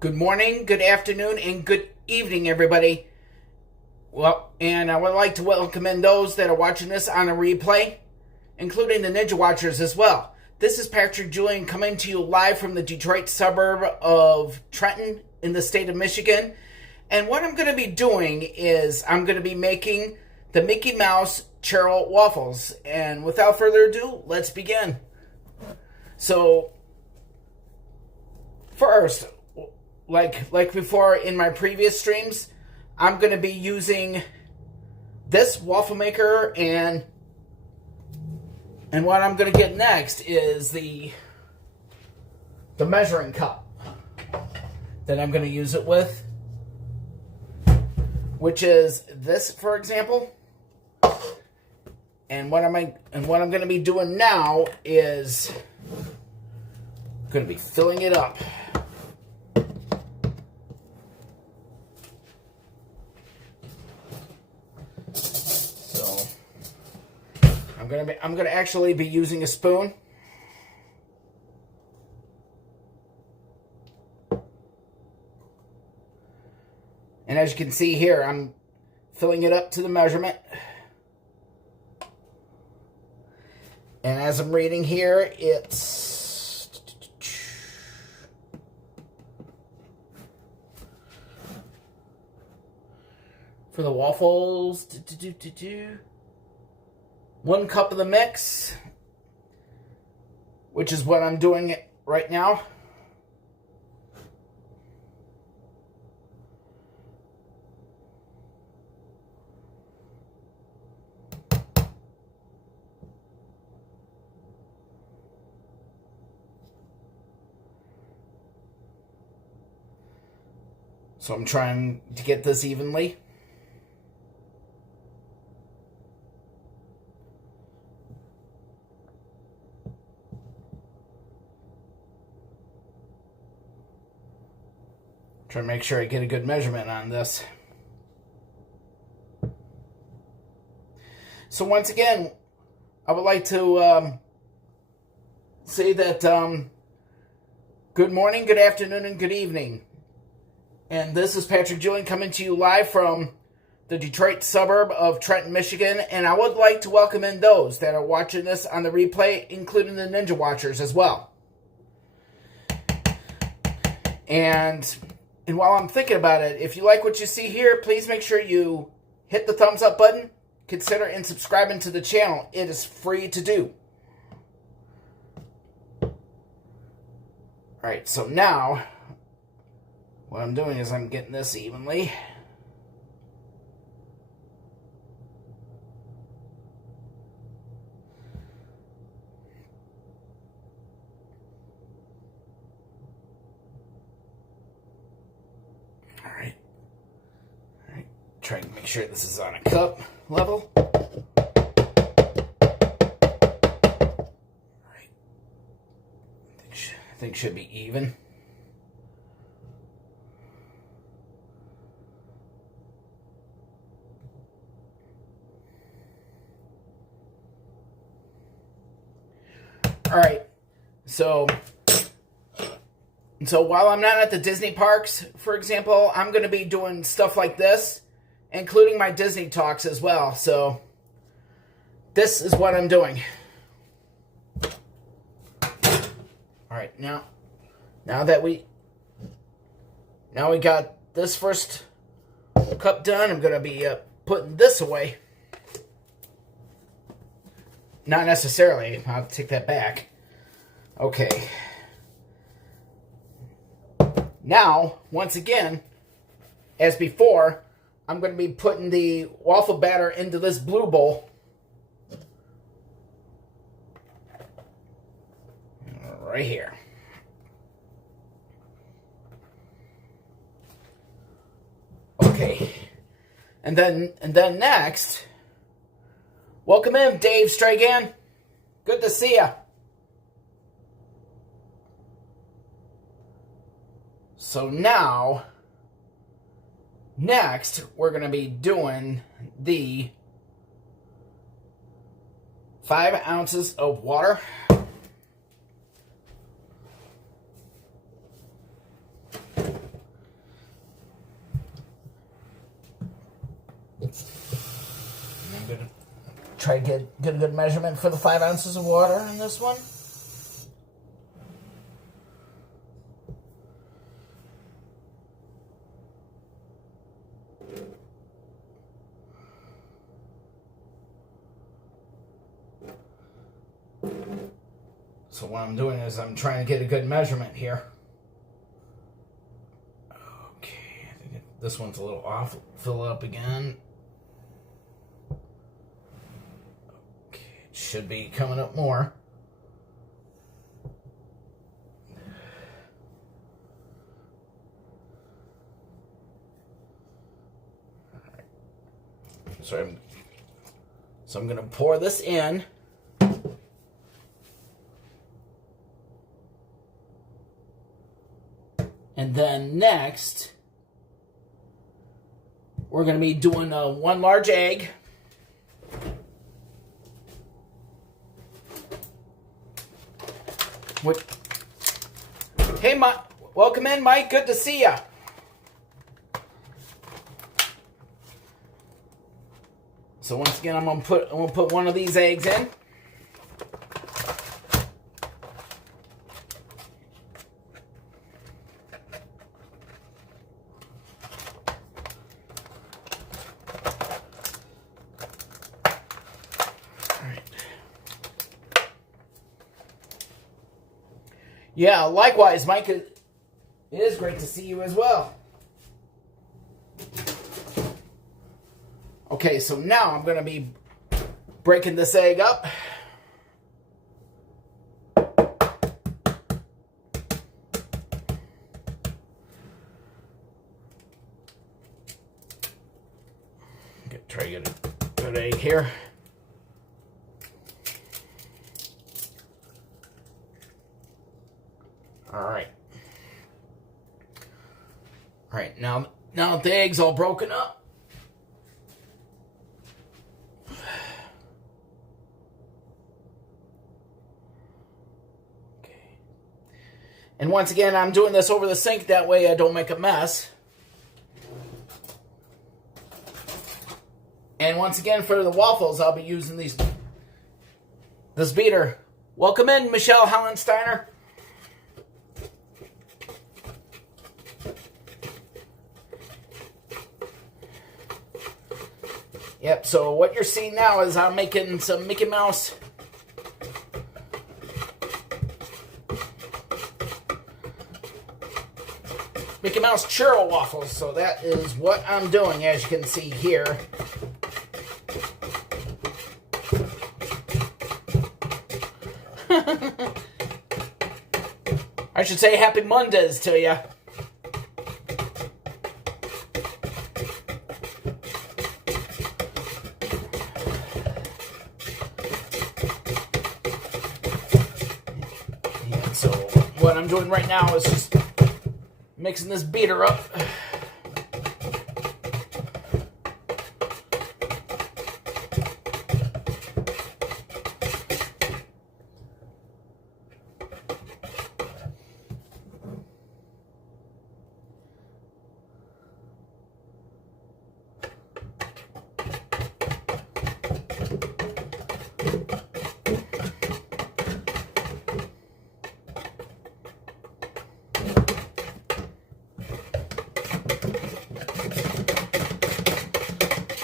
Good morning, good afternoon, and good evening, everybody. Well, and I would like to welcome in those that are watching this on a replay, including the Ninja Watchers as well. This is Patrick Julian coming to you live from the Detroit suburb of Trenton in the state of Michigan. And what I'm going to be doing is I'm going to be making the Mickey Mouse Churro Waffles. And without further ado, let's begin. So, first, like before in my previous streams, I'm going to be using this waffle maker, and what I'm going to get next is the measuring cup that I'm going to use it with, which is this, for example. And what I'm going to be doing now is going to be filling it up. So I'm going to actually be using a spoon. And as you can see here, I'm filling it up to the measurement. And as I'm reading here, it's for the waffles, 1 cup of the mix, which is what I'm doing right now. So I'm trying to get this evenly. Try to make sure I get a good measurement on this. So once again, I would like to say that good morning, good afternoon, and good evening. And this is Patrick Julian coming to you live from the Detroit suburb of Trenton, Michigan. And I would like to welcome in those that are watching this on the replay, including the Ninja Watchers as well. And while I'm thinking about it, if you like what you see here, please make sure you hit the thumbs up button. Consider and subscribing to the channel. It is free to do. Alright, so now what I'm doing is I'm getting this evenly. Alright. Alright. Trying to make sure this is on a cup level. Alright. I think should be even. Alright, so while I'm not at the Disney parks, for example, I'm going to be doing stuff like this, including my Disney talks as well. So this is what I'm doing. Alright, now we got this first cup done, I'm going to be putting this away. Not necessarily. I'll take that back. Okay. Now, once again, as before, I'm going to be putting the waffle batter into this blue bowl. Right here. Okay. And then next, welcome in, Dave Stragan. Good to see ya. So now, next, we're going to be doing the 5 ounces of water. try to get a good measurement for the 5 ounces of water in this one. So what I'm doing is I'm trying to get a good measurement here. Okay, I think this one's a little off. Fill it up again. Okay, it should be coming up more. So I'm going to pour this in. And then next, we're going to be doing 1 large egg. Hey, Mike. Welcome in, Mike. Good to see ya. So once again, I'm gonna put one of these eggs in. Yeah, likewise, Mike. It is great to see you as well. Okay, so now I'm going to be breaking this egg up. Try to get a good egg here. All right, now that the egg's all broken up, okay. And once again, I'm doing this over the sink, that way I don't make a mess. And once again, for the waffles, I'll be using this beater. Welcome in, Michelle Hallensteiner. Yep, so what you're seeing now is I'm making some Mickey Mouse Churro Waffles. So that is what I'm doing, as you can see here. I should say happy Mondays to you. So what I'm doing right now is just mixing this beater up.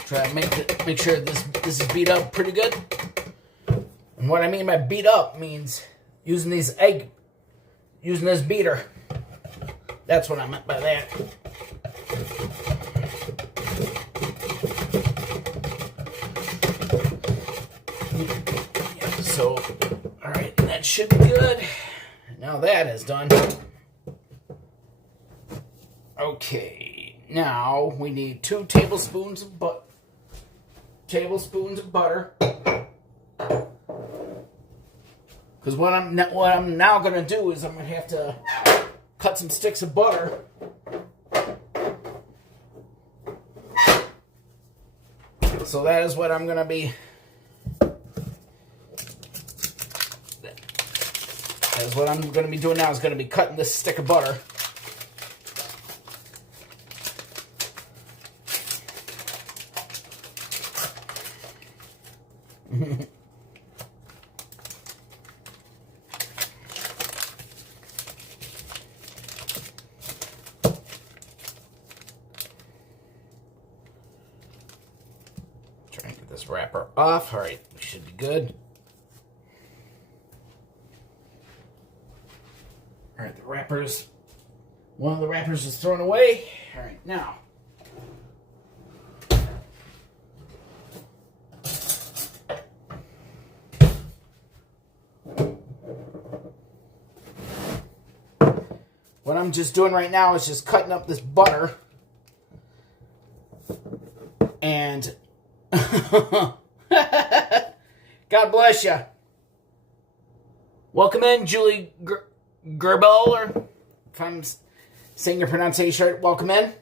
Try to make sure this is beat up pretty good. And what I mean by beat up means using this beater. That's what I meant by that. So, all right, that should be good. Now that is done. Okay, now we need 2 tablespoons of butter. Because what I'm now going to do is I'm going to have to cut some sticks of butter. So that is what I'm going to be. That is what I'm going to be doing now. Is going to be cutting this stick of butter. Try and get this wrapper off. All right, we should be good. All right, the wrappers. One of the wrappers is thrown away. All right, now. What I'm just doing right now is just cutting up this butter. And God bless you. Welcome in, Julie Gerbel, or if I'm saying your pronunciation right, welcome in.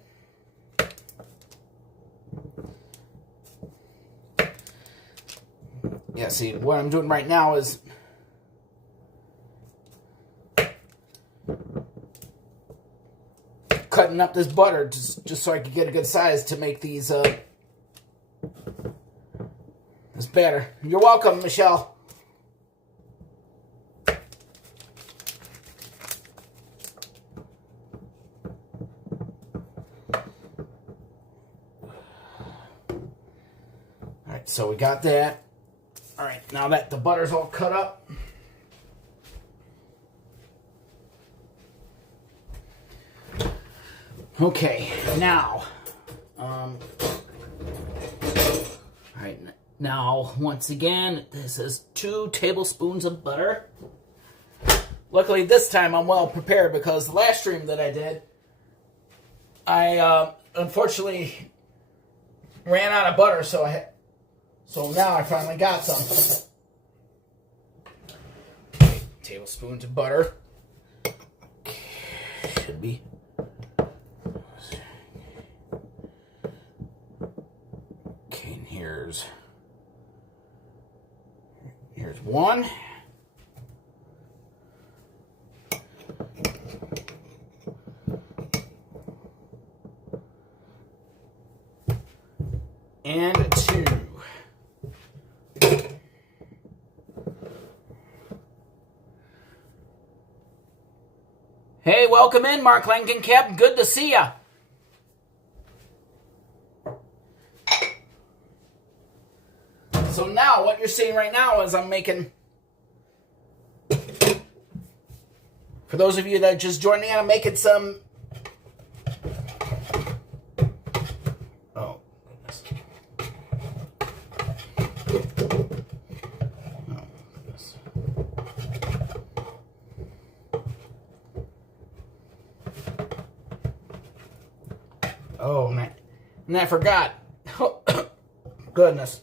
Yeah, see, what I'm doing right now is cutting up this butter just so I could get a good size to make these this batter. You're welcome, Michelle. Alright, so we got that. Alright, now that the butter's all cut up, okay, now, alright, now, once again, this is 2 tablespoons of butter. Luckily, this time I'm well prepared because the last stream that I did, I, unfortunately ran out of butter, so now I finally got some. Tablespoons of butter. Should be. Okay, and here's 1. And 2. Hey, welcome in, Mark Langenkamp. Good to see ya. So now, what you're seeing right now is I'm making, for those of you that are just joining in, I'm making some, oh, goodness. Oh, goodness. Oh, man. And I forgot. Goodness.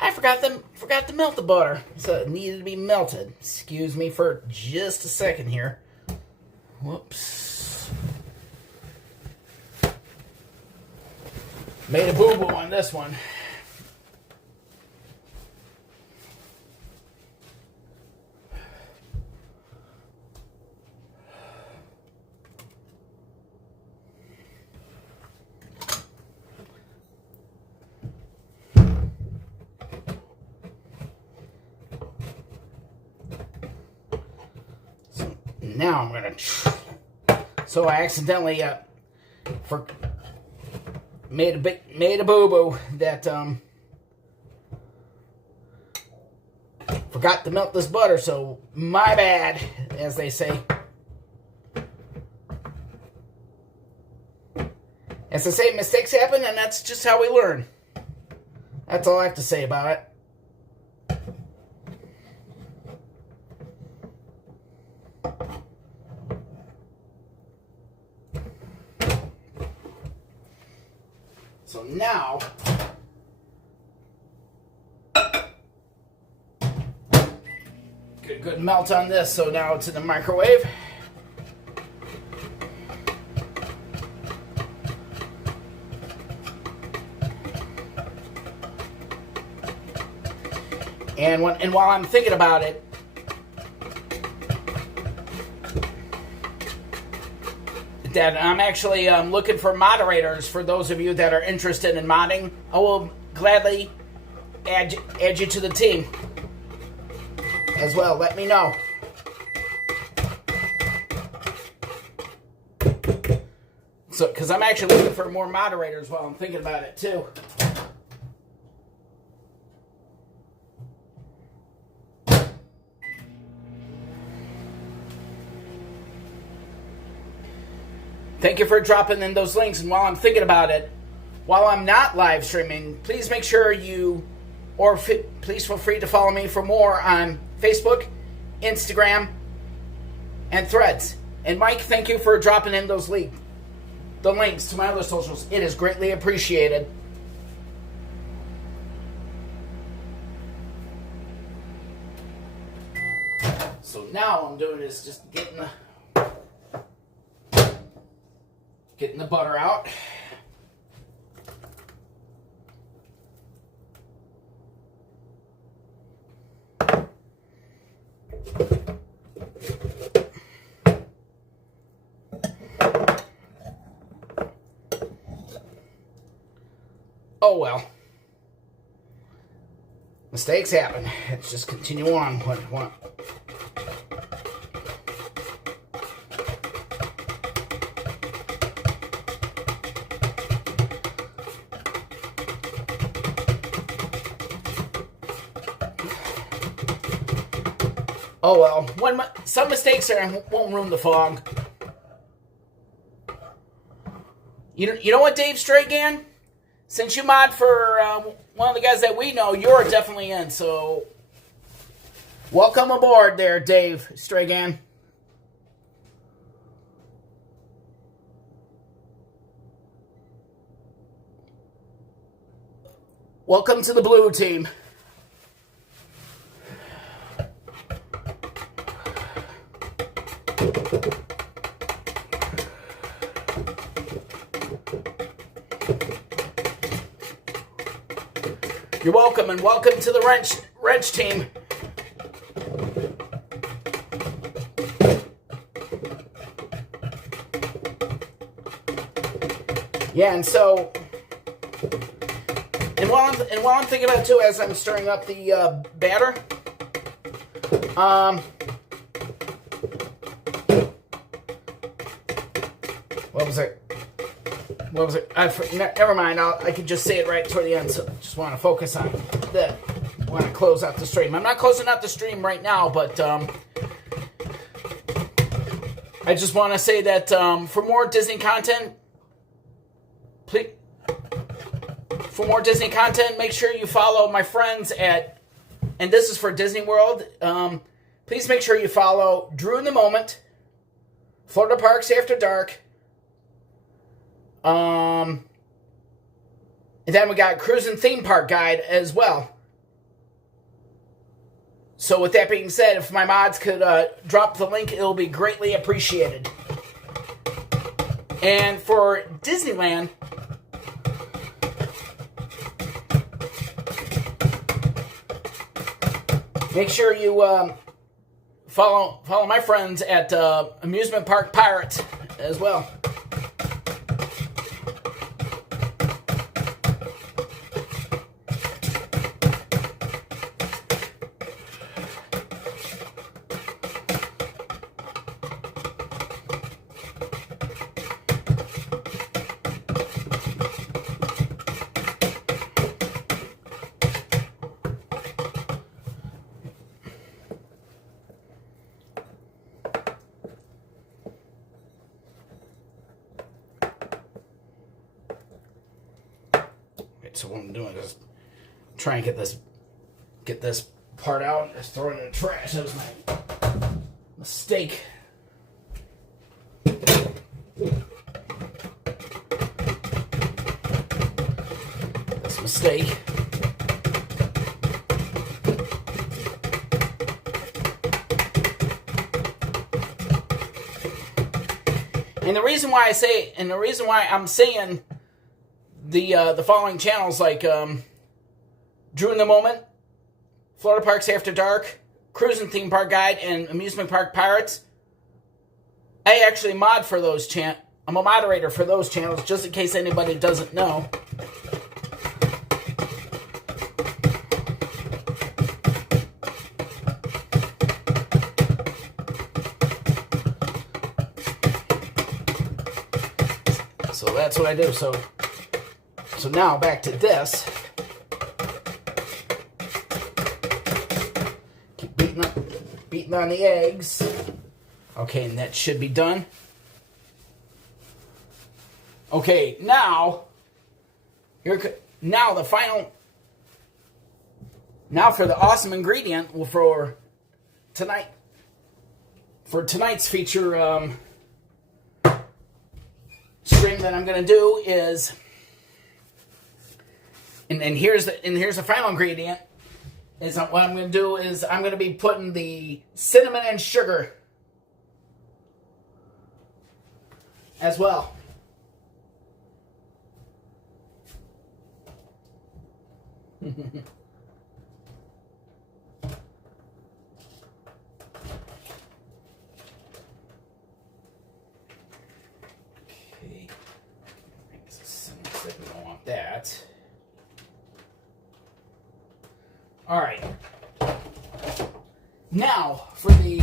I forgot to melt the butter. So it needed to be melted. Excuse me for just a second here. Whoops. Made a boo-boo on this one. Now I'm gonna. So I accidentally made a boo boo that forgot to melt this butter. So my bad, as they say. As they say, mistakes happen, and that's just how we learn. That's all I have to say about it. So now, get a good melt on this. So now it's in the microwave. And while I'm thinking about it, that. I'm actually looking for moderators for those of you that are interested in modding. I will gladly add you to the team as well. Let me know. So, because I'm actually looking for more moderators while I'm thinking about it too. Thank you for dropping in those links. And while I'm thinking about it, while I'm not live streaming, please make sure please feel free to follow me for more on Facebook, Instagram, and Threads. And Mike, thank you for dropping in the links to my other socials. It is greatly appreciated. So now all I'm doing is just getting the butter out. Oh well. Mistakes happen. Let's just continue on. What? Oh well, some mistakes won't ruin the fog. You know what, Dave Stragan? Since you mod for one of the guys that we know, you're definitely in. So, welcome aboard there, Dave Stragan. Welcome to the blue team. You're welcome, and welcome to the wrench team. Yeah, and so, and while I'm thinking about it too, as I'm stirring up the batter, what was it? Never mind. I could just say it right toward the end. So just want to focus on that. I want to close out the stream. I'm not closing out the stream right now, but I just want to say that for more Disney content, please. For more Disney content, make sure you follow my friends at, and this is for Disney World. Please make sure you follow Drew in the Moment, Florida Parks After Dark. And then we got Cruising Theme Park Guide as well. So with that being said, if my mods could drop the link, it'll be greatly appreciated. And for Disneyland, make sure you follow my friends at Amusement Park Pirates as well. So what I'm doing is trying to get this part out. Just throw it in the trash. That was my mistake. That's a mistake. And the reason why I'm saying the following channels, like Drew in the Moment, Florida Parks After Dark, Cruising Theme Park Guide, and Amusement Park Pirates, I actually mod for those I'm a moderator for those channels, just in case anybody doesn't know. So that's what I do. So now back to this. Keep beating on the eggs. Okay, and that should be done. Okay, now the final. Now for the awesome ingredient for tonight. For tonight's feature stream that I'm going to do is, and here's the final ingredient. Is what I'm going to do is I'm going to be putting the cinnamon and sugar as well. Okay. We don't want that. All right. Now for the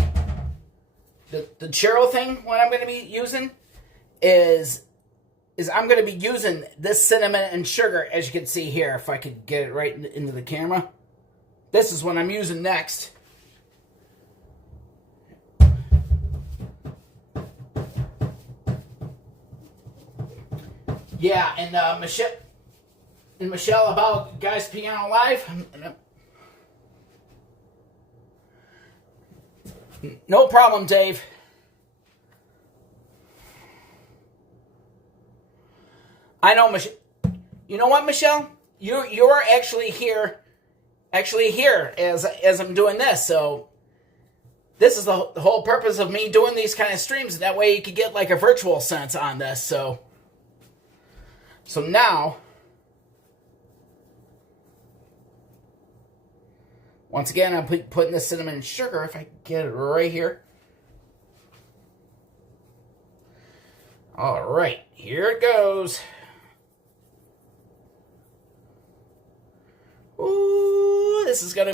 churro thing, what I'm going to be using is I'm going to be using this cinnamon and sugar, as you can see here, if I could get it right into the camera. This is what I'm using next. Yeah, and Michelle about Guys Piano Live. No problem, Dave. I know, Michelle. You know what, Michelle? You're actually here as I'm doing this. So this is the whole purpose of me doing these kind of streams. That way you could get like a virtual sense on this. So now, once again, I'm putting the cinnamon and sugar. If I can get it right here. All right, here it goes. Ooh, this is gonna.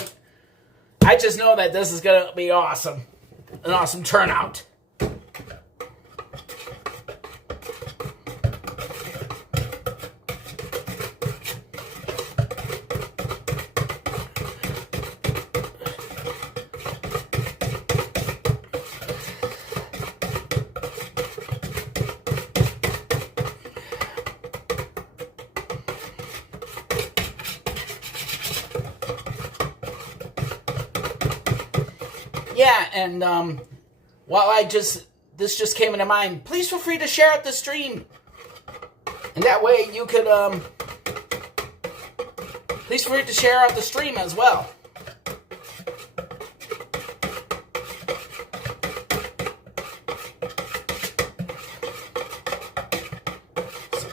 I just know that this is gonna be awesome. An awesome turnout. Yeah, and while this just came into mind, please feel free to share out the stream, and that way you could please feel free to share out the stream as well. So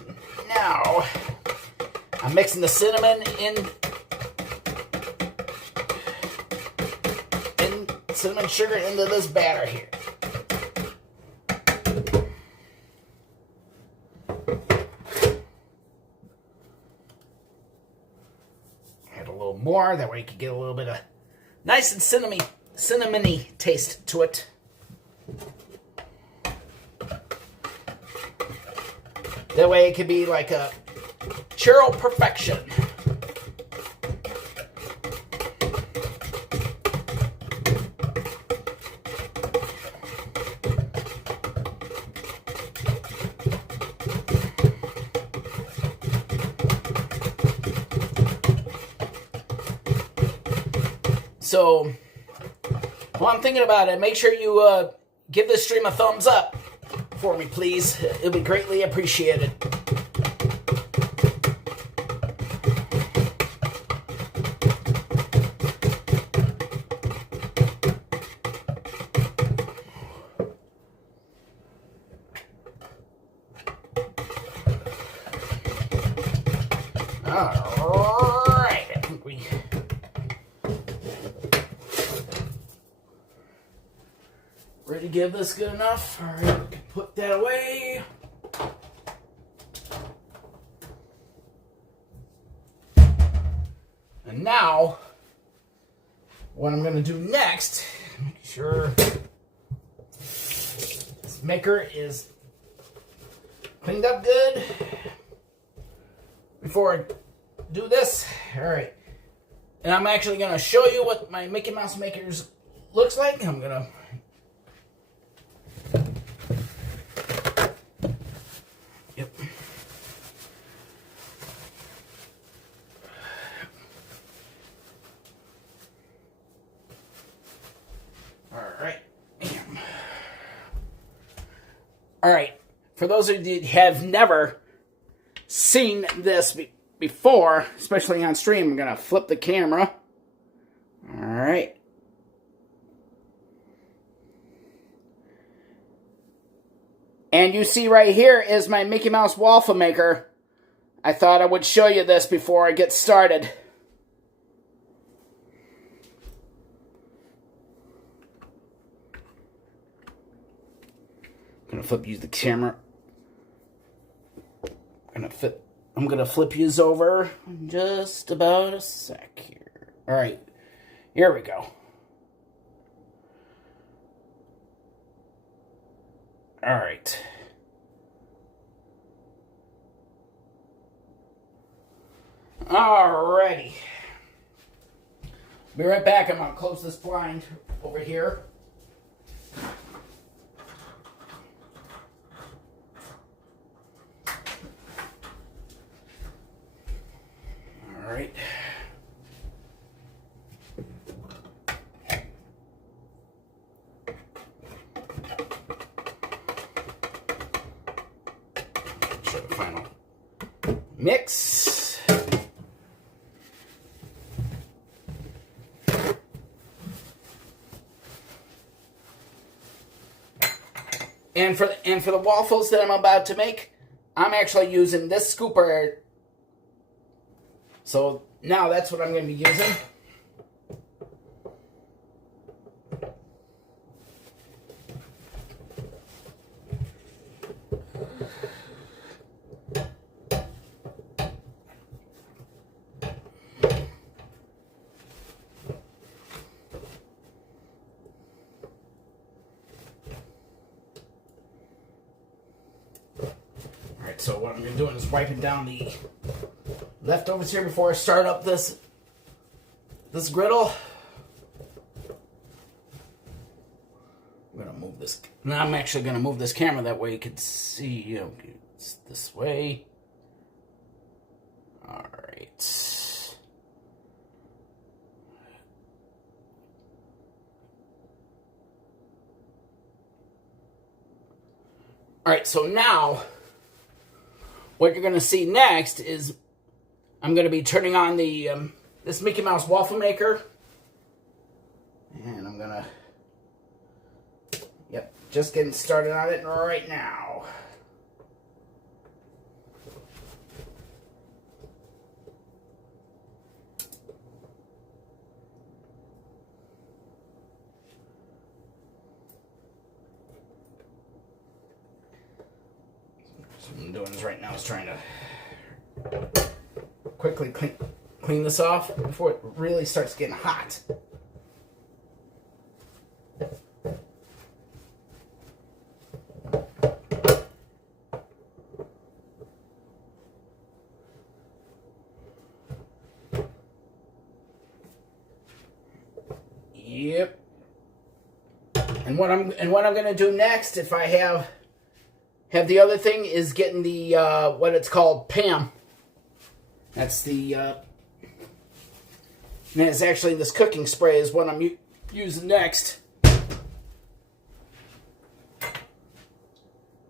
now I'm mixing the cinnamon cinnamon sugar into this batter here. Add a little more, that way you can get a little bit of nice and cinnamony taste to it. That way it could be like a churro perfection. So, while I'm thinking about it, make sure you give this stream a thumbs up for me, please. It'll be greatly appreciated. All right, I think we... Ready to give this good enough? All right, we can put that away. now, what I'm going to do next, make sure this maker is cleaned up good before I do this. All right. And I'm actually going to show you what my Mickey Mouse makers looks like. I'm going to All right, for those of you that have never seen this before, especially on stream, I'm going to flip the camera. All right. And you see right here is my Mickey Mouse waffle maker. I thought I would show you this before I get started. I'm gonna use the camera. I'm gonna flip yous over in just about a sec here. All right, here we go. All right. Alrighty. Be right back. I'm gonna close this blind over here. All right. Show the final mix. And for the waffles that I'm about to make, I'm actually using this scooper. So now that's what I'm going to be using. So what I'm going to do is wiping down the leftovers here before I start up this griddle. I'm going to move this. Now I'm actually going to move this camera that way you can see. You know, it's this way. All right. All right. So now, what you're going to see next is I'm going to be turning on the this Mickey Mouse waffle maker. And I'm going to, yep, just getting started on it right now. So what I'm doing is right now is trying to quickly clean this off before it really starts getting hot. Yep. And what I'm going to do next, if I have the other thing, is getting the what it's called, Pam. That's the, and it's actually this cooking spray is what I'm using next.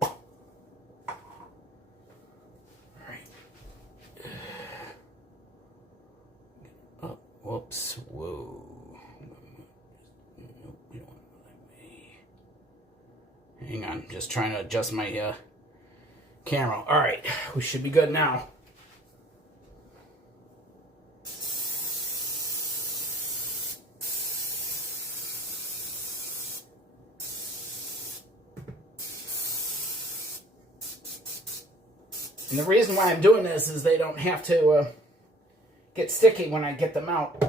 Alright. Oh, whoops, whoa. Nope, you don't want to let me. Hang on, just trying to adjust my camera. Alright, we should be good now. And the reason why I'm doing this is they don't have to get sticky when I get them out.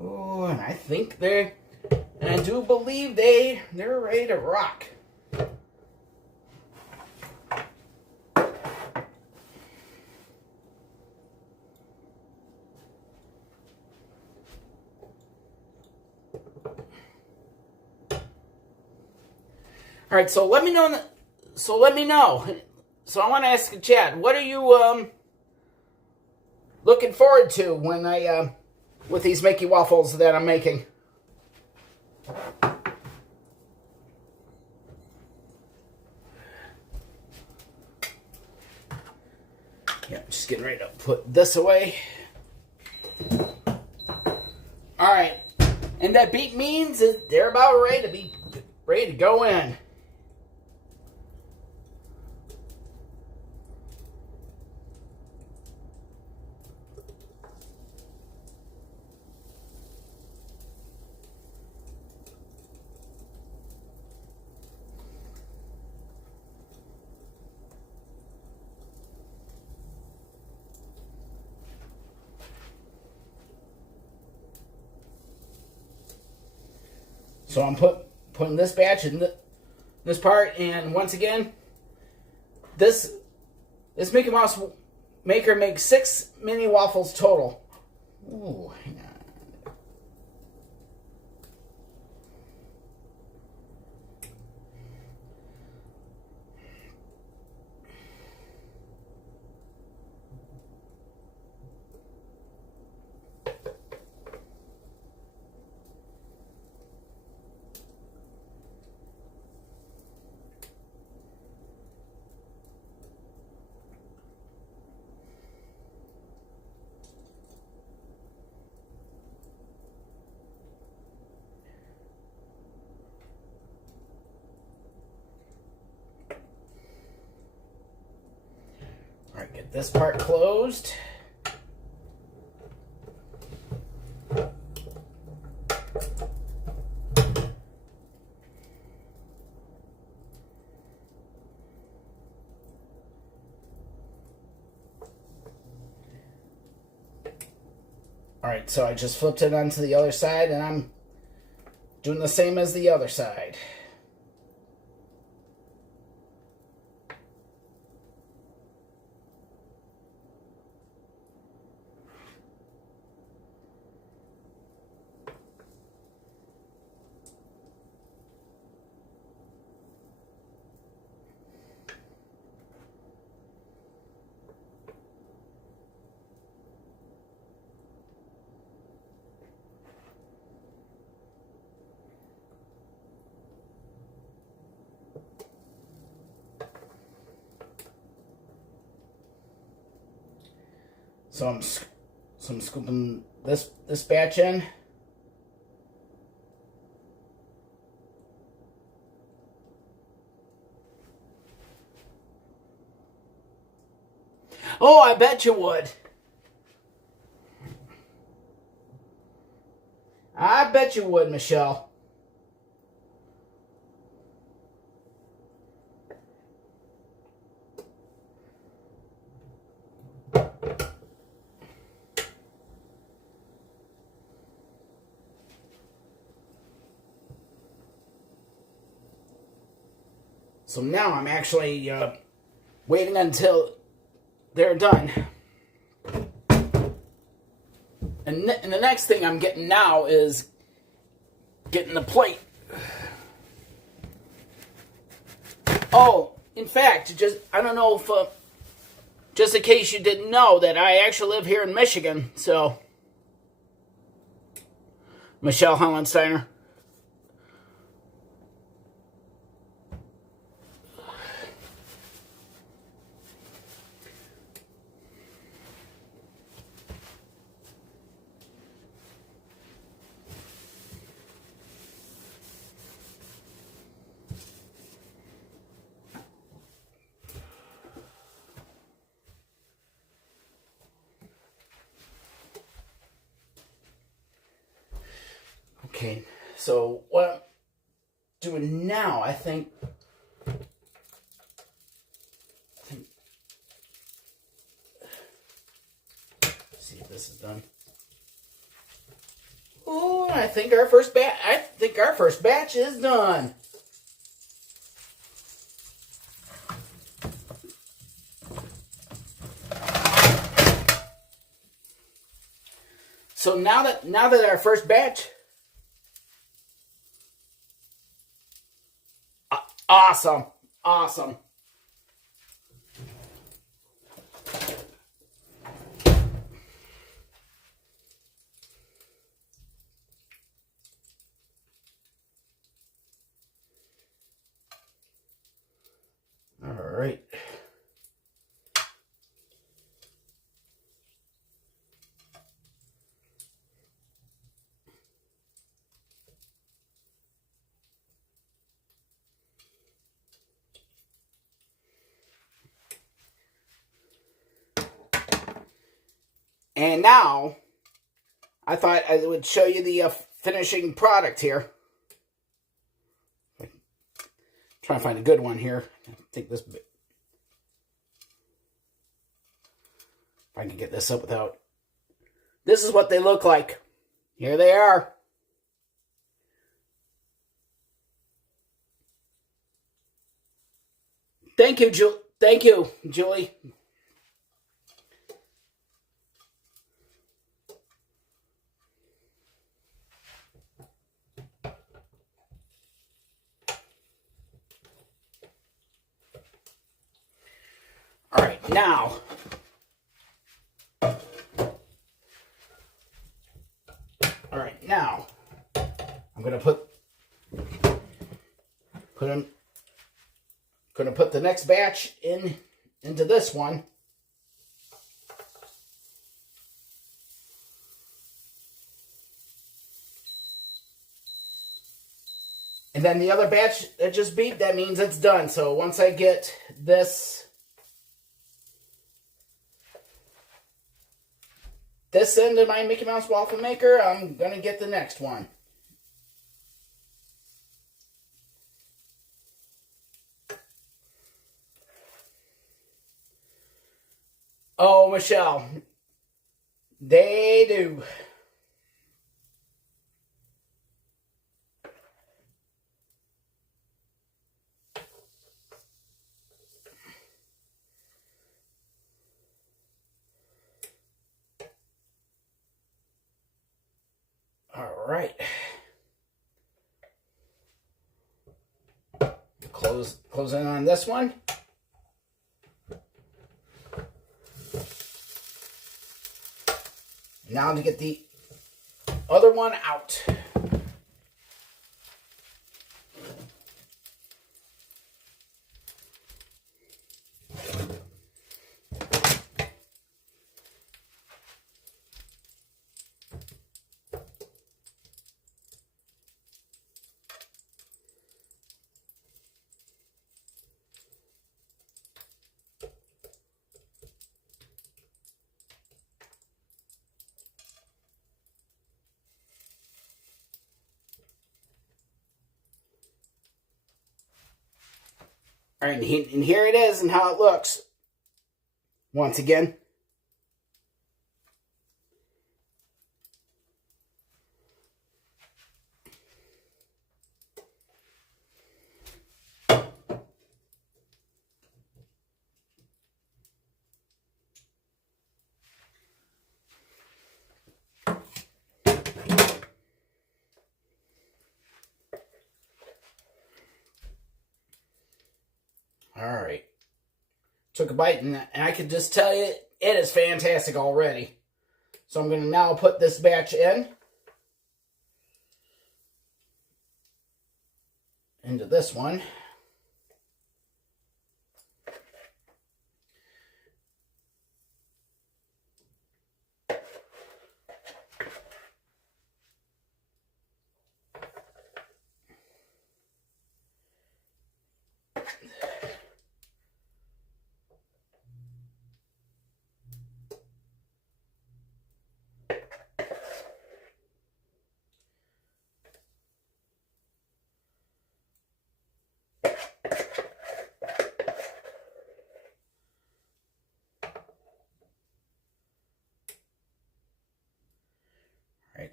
Oh, and I think I do believe they're ready to rock. All right, so let me know. So I want to ask Chad, what are you looking forward to when with these Mickey waffles that I'm making? Yeah, I'm just getting ready to put this away. All right, and that beat means that they're about ready to go in. So I'm putting this batch in this part, and once again, this Mickey Mouse maker makes 6 mini waffles total. Ooh, hang on. All right, get this part closed. All right, so I just flipped it onto the other side, and I'm doing the same as the other side. So I'm scooping this batch in. Oh, I bet you would. I bet you would, Michelle. So now I'm actually waiting until they're done. And the next thing I'm getting now is getting the plate. Oh, in fact, I don't know if, just in case you didn't know, that I actually live here in Michigan, so. Michelle Hollensteiner. Okay, so what I'm doing now, I think see if this is done. Oh, I think our first batch is done. So now that our first batch, awesome. All right. And now, I thought I would show you the finishing product here. Trying to find a good one here. I think this. If I can get this up without. This is what they look like. Here they are. Thank you, Julie. All right, now I'm gonna put the next batch into this one. And then the other batch that just beeped, that means it's done. So once I get this into my Mickey Mouse waffle maker, I'm gonna get the next one. Oh, Michelle, they do. All right. Close in on this one. Now to get the other one out. All right, and here it is and how it looks. Once again. All right. Took a bite and I can just tell you it is fantastic already. So I'm going to now put this batch into this one.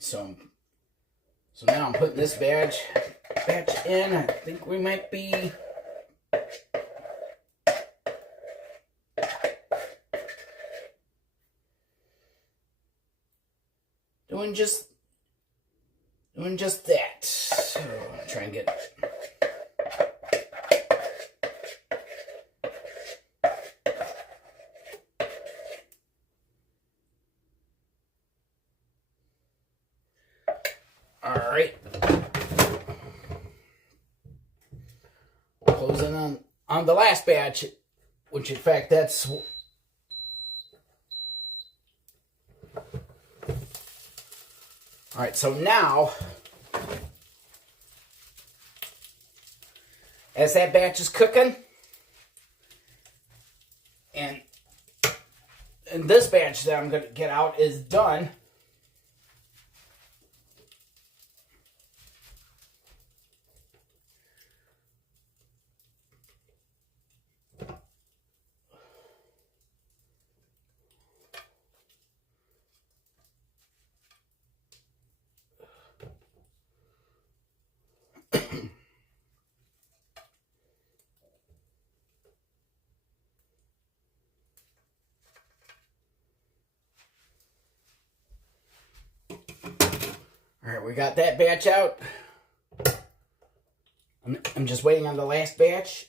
Alright, so now I'm putting this batch in. I think we might be doing just that. So I'll try and get Alright. Closing on the last batch, which in fact that's Alright, so now as that batch is cooking and this batch that I'm going to get out is done, Alright, we got that batch out. I'm just waiting on the last batch.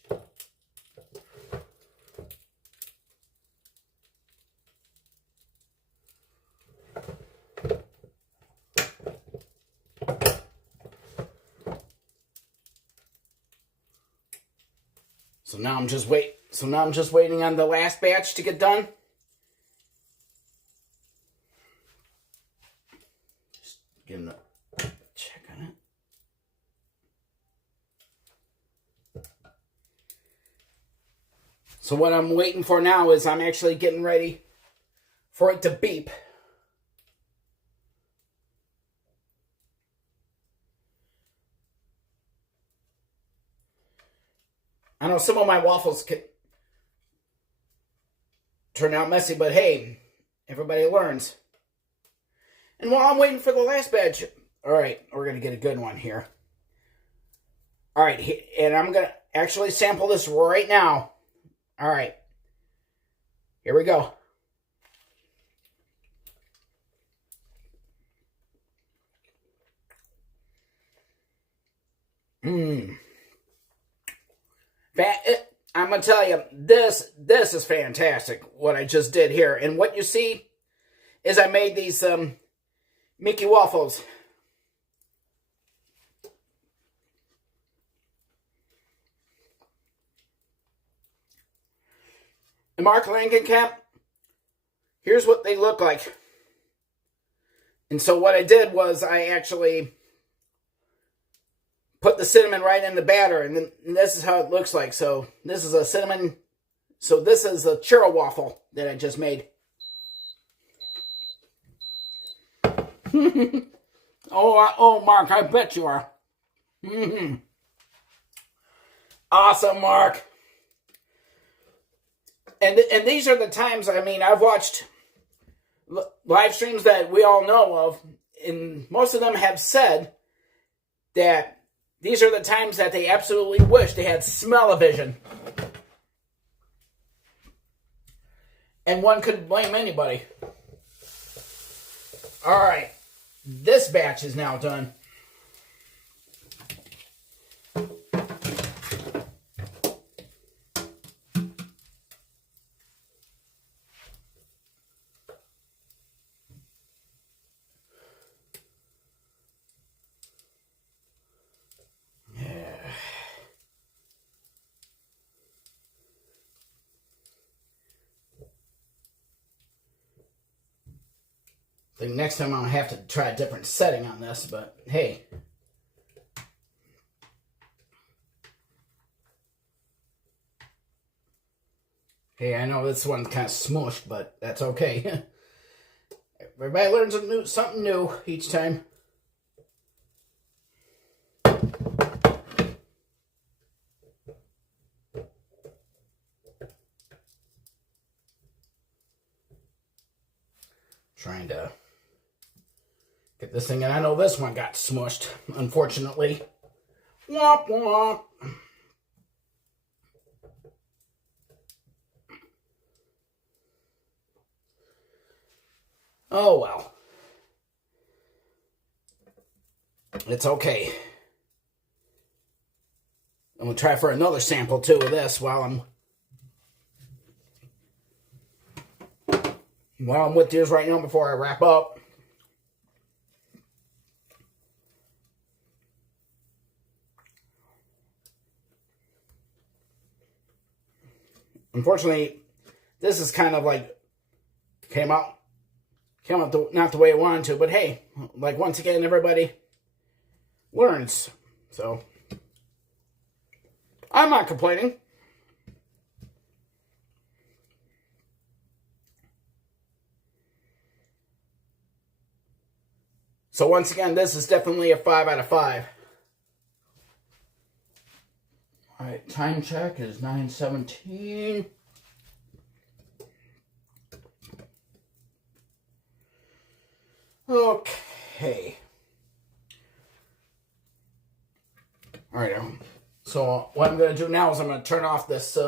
So now I'm just waiting on the last batch to get done. Just getting a check on it. So what I'm waiting for now is I'm actually getting ready for it to beep. I know some of my waffles can turn out messy, but hey, everybody learns. And while I'm waiting for the last batch, alright, we're going to get a good one here. Alright, and I'm going to actually sample this right now. Alright, here we go. I'm going to tell you, this is fantastic, what I just did here. And what you see is I made these Mickey waffles. And Mark Langenkamp, here's what they look like. And so what I did was I actually put the cinnamon right in the batter, and then this is how it looks like. So this is a cinnamon, so this is a churro waffle that I just made. Oh, Mark, I bet you are. Awesome, Mark. And these are the times, I mean, I've watched live streams that we all know of, and most of them have said that these are the times that they absolutely wish they had smell-o-vision. And one couldn't blame anybody. Alright, this batch is now done. I think next time I'll have to try a different setting on this, but hey. Hey, I know this one's kind of smushed, but that's okay. Everybody learns something new each time. Get this thing, and I know this one got smushed, unfortunately. Womp womp. Oh well. It's okay. I'm going to try for another sample too of this while I'm with you right now before I wrap up. Unfortunately, this is kind of like came out not the way I wanted to, but hey, like once again, everybody learns. So I'm not complaining. So once again, this is definitely a 5 out of 5. All right, time check is 9:17. Okay. All right. So what I'm going to do now is I'm going to turn off this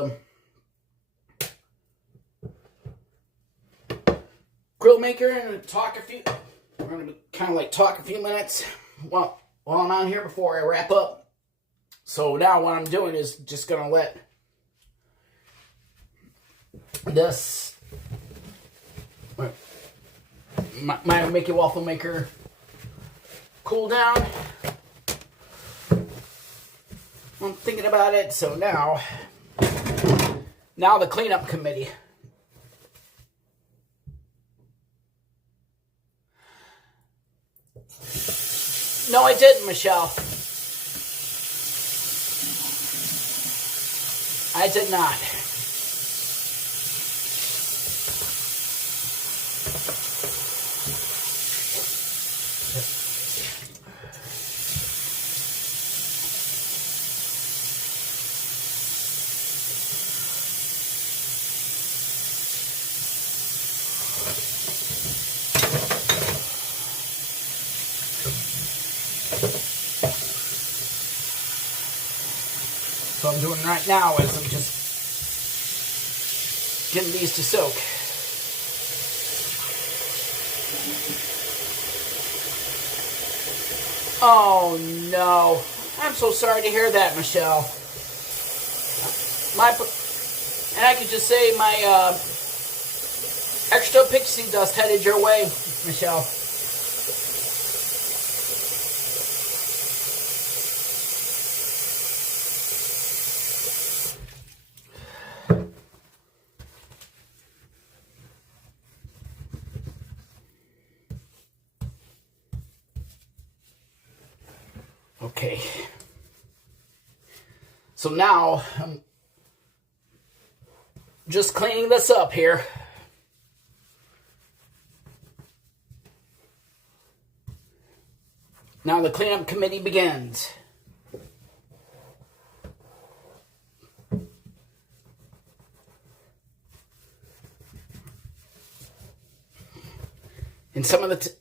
grill maker and talk a few. We're going to kind of like talk a few minutes while I'm on here before I wrap up. So now what I'm doing is just going to let this my Mickey waffle maker cool down. I'm thinking about it. So now the cleanup committee. No, I didn't, Michelle. I did not. So what I'm doing right now is I'm just getting these to soak. Oh no. I'm so sorry to hear that, Michelle. And I could just say my extra pixie dust headed your way, Michelle. Okay. So now I'm just cleaning this up here. Now the cleanup committee begins. And some of the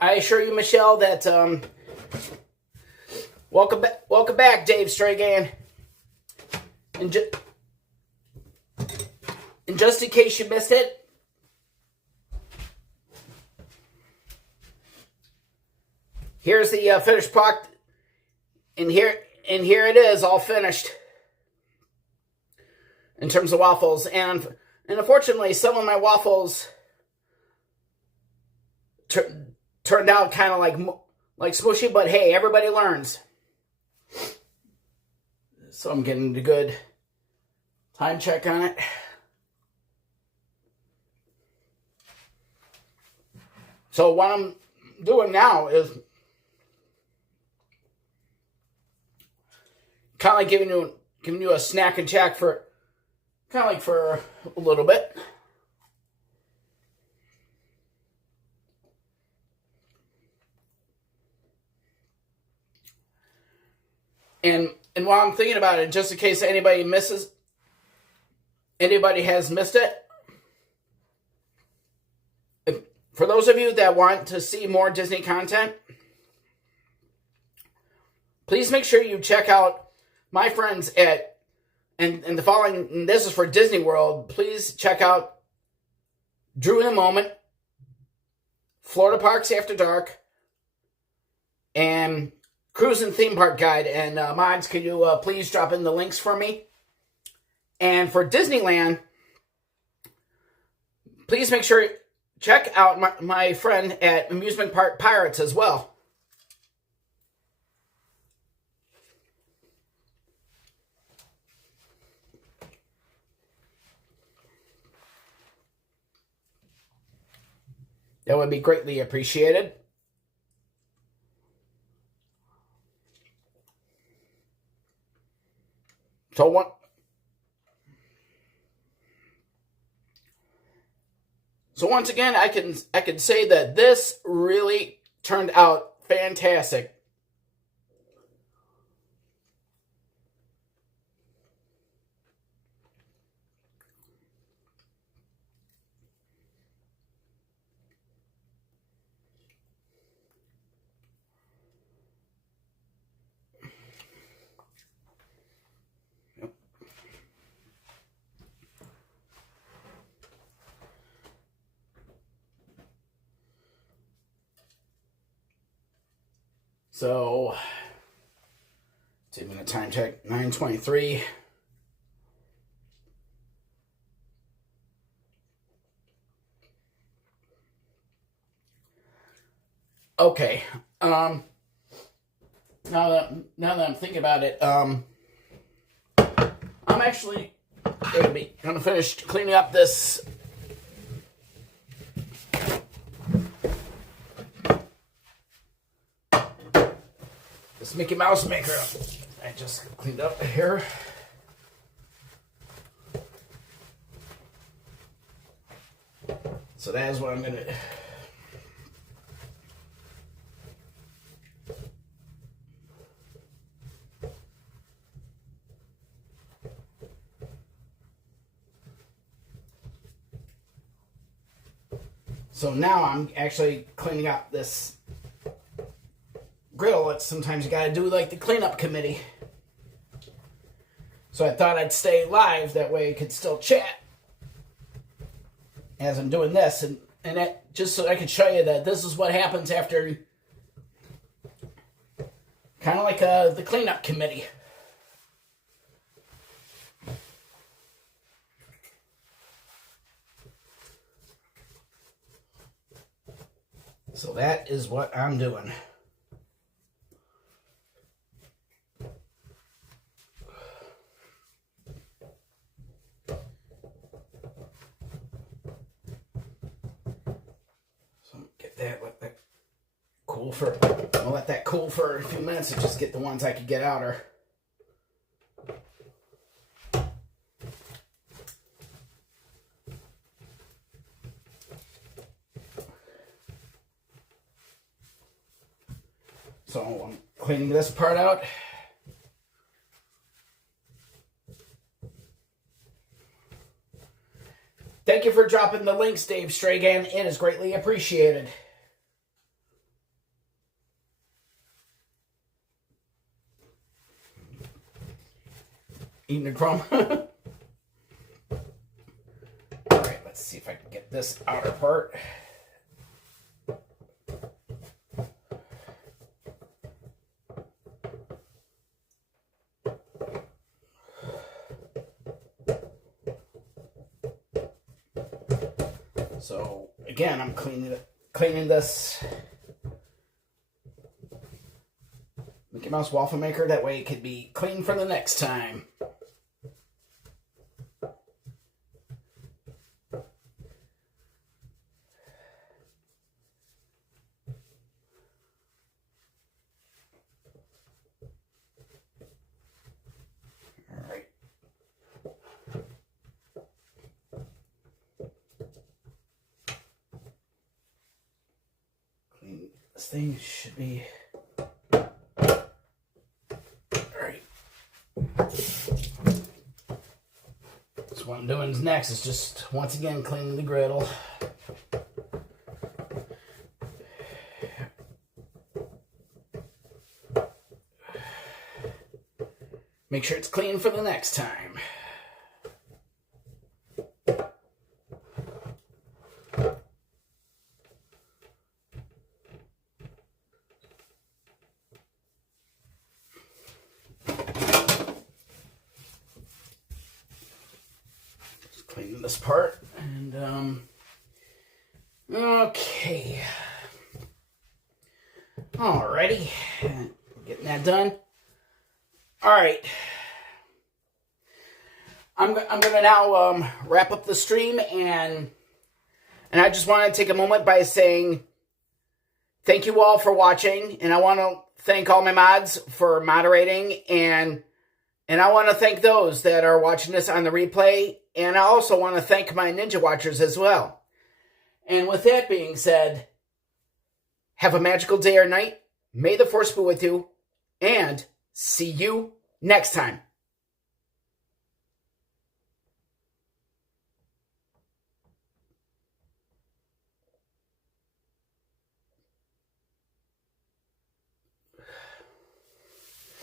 I assure you, Michelle, that welcome back, Dave Stragan. And just in case you missed it, here's the finished product, and here it is, all finished in terms of waffles. And unfortunately, some of my waffles turned out kind of like smushy, but hey, everybody learns. So I'm getting a good time check on it. So what I'm doing now is kind of like giving you a snack and chat for kind of like for a little bit. And while I'm thinking about it, just in case anybody has missed it, for those of you that want to see more Disney content, please make sure you check out my friends at, and the following, and this is for Disney World, please check out Drew in a Moment, Florida Parks After Dark, and Cruise and Theme Park Guide. And mods, could you please drop in the links for me? And for Disneyland, please make sure check out my friend at Amusement Park Pirates as well. That would be greatly appreciated. So once again, I can say that this really turned out fantastic. So, 2-minute time check, 9:23. Okay. Now that I'm thinking about it, I'm actually gonna finish cleaning up this Mickey Mouse maker. I just cleaned up here. So that is what I'm gonna. So now I'm actually cleaning up this grill. It's sometimes you gotta do like the cleanup committee. So I thought I'd stay live, that way I could still chat as I'm doing this, and that just so I could show you that this is what happens after, kind of like the cleanup committee. So that is what I'm doing. So get that, let that cool for, I'll let that cool for a few minutes and just get the ones I could get out of. So I'm cleaning this part out. Thank you for dropping the links, Dave Stragan. It is greatly appreciated. Eating a crumb. Alright, let's see if I can get this outer part. So again, I'm cleaning this Mickey Mouse waffle maker. That way it could be clean for the next time. This thing should be all right. doing next is just, once again, cleaning the griddle. Make sure it's clean for the next time. Just cleaning this part. And, okay. Alrighty. Getting that done. All right, I'm going to now wrap up the stream, and I just want to take a moment by saying thank you all for watching, and I want to thank all my mods for moderating, and I want to thank those that are watching this on the replay, and I also want to thank my Ninja Watchers as well. And with that being said, have a magical day or night. May the Force be with you, and see you next time.